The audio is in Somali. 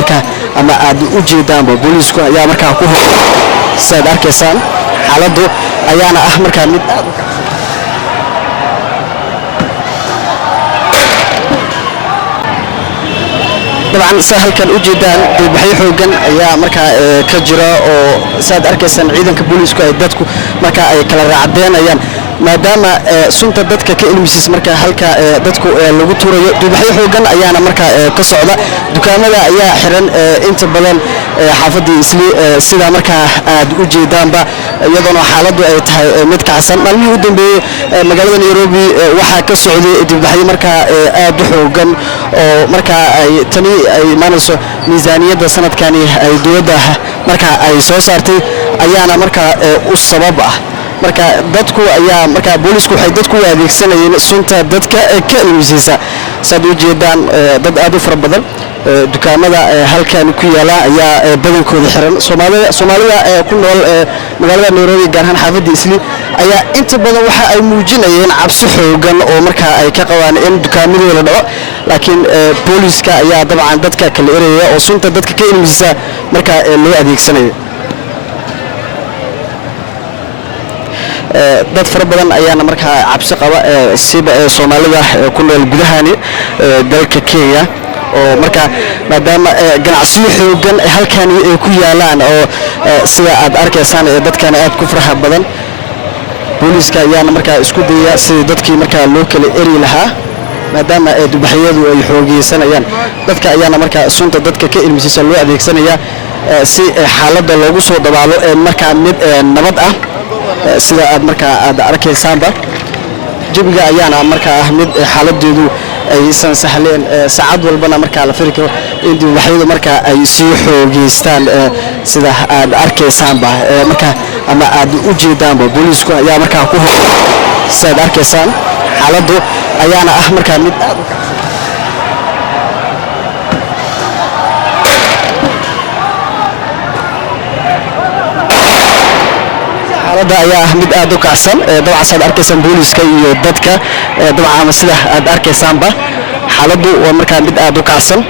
markaa ama aad u jeedaanba booliisku ayaa markaa ku saad arkaysaan xaaladdu ayaana ah markaa mid aad u طبعا سهل كان وجدان بحي حوجن يا مركا كجرا أو ساد أركسن عيدا كبوليس كايدتكو مركا كلا رعدين أيان ما دام سنت دتك كإلمسيس مركا هلكا دتكو لغتورة بحي حوجن أيانا مركا كصعدة دكانة يا حرن أنت بلن حافظي إسلي سيدا مركا وجدان با يضنا حالده متكعسن مالمي ودن بمجال نيروبي وحا كصعدة بحي مركا دحوجن أو مركا تني أي مانسو ميزانية سنة كاني أي دودة مركا أي سوسارتي أيانا مركا السبب مركا دتكو أيام مركا بوليسكو حي دتكو هذيك السنة سنتا دتك كالمزيزة صدق جدا ضد أدوفر بدل دكانة هل كان كيالا يا بدن كود حرن سوماليا كل مقالة نيروبي جارهن حافظ إسلي أيا أنت بدن وح أي موجين عبس حوجن أو مركا أي كقوان إن دكانة ولا لا لكن بوليس كا يا طبعا دتك كالإيريا أو سنتا دتك كالمزيزة مركا اللي هذيك السنة dad fara badan ayaana markaa cabsi qaba sida Soomaalida ku nool gudahani dalka Kenya oo markaa maadaama ganacsiyo xoogan halkan ay ku yaalaan oo sida aad arkaysaan dadkan aad ku faraha badan booliiska ayaana markaa isku dayaya si dadkii markaa loo kala eri lahaa maadaama dubaxyadu ay xoogeysanayaan dadka ayaana markaa sunta dadka ka ilmisiisa loo adeegsanaya si xaaladda loogu soo dabaalo markaa mid nabad ah sida aad markaa aad arkaysaanba jabiga ayaana markaa ah mid xaaladeedu aysan sahleen saacad walbana markaa la firi karo in waxyadu markaa ay sii xoogeystaan sida aad arkaysaanba markaa ama aad u jeedaanba booliisku ayaa markaa ku saad arkaysaan xaaladdu ayaana ah markaa mid aad u هذا يا أحمد أدوك عسل طبعا صاد أركيسان بوليسكا يوددك طبعا مسلا أد أركيسان با حالده ومركان بد أدوك عسل